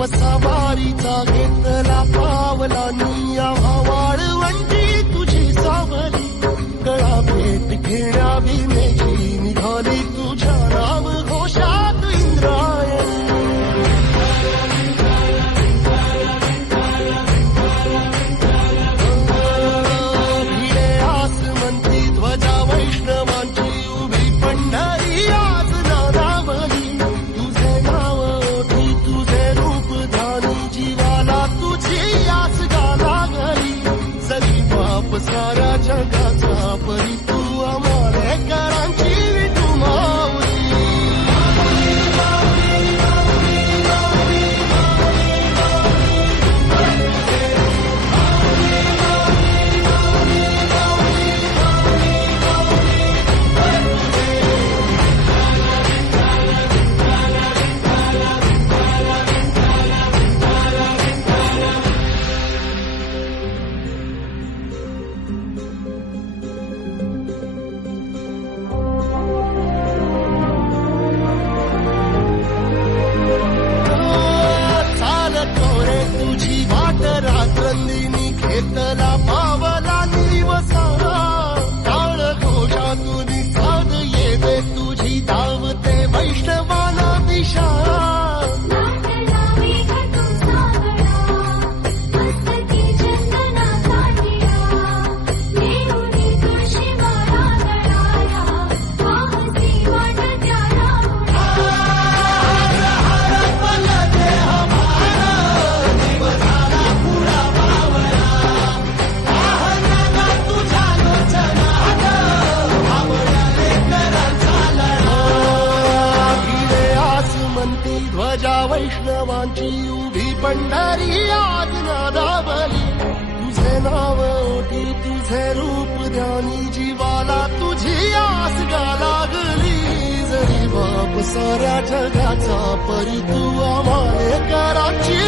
वसावारीचा घेतला पावलांनी आम्हा वाळवंटी तुझी सावली गळा भेट घेण्या विनेची निघाली तुझ्या नाव घोषात इंद्रायणी भिडे आसमंती ध्वजा वैष्णवांची उभी पंढरी आज नादावली तुझे नाव ओठी तुझे रूप ध्यानी जीवाला तुझी आस गा लागली जरी बाप साऱ्या जगाचा परी तू आम्हालेकरांची विठू माऊली तुझी वाट रात्रंदिनी घेतला पावला निवसारा टाळ घोषातून साध येते तुझी धावते वैष्णवाला दिशा ध्वजा वैष्णवांची उभी पंढरी आज नादावली तुझे नाव ओठी तुझे रूप ध्यानी जीवाला तुझी आस गा लागली जरी बाप साऱ्या जगाचा परी तू आम्हालेकरांची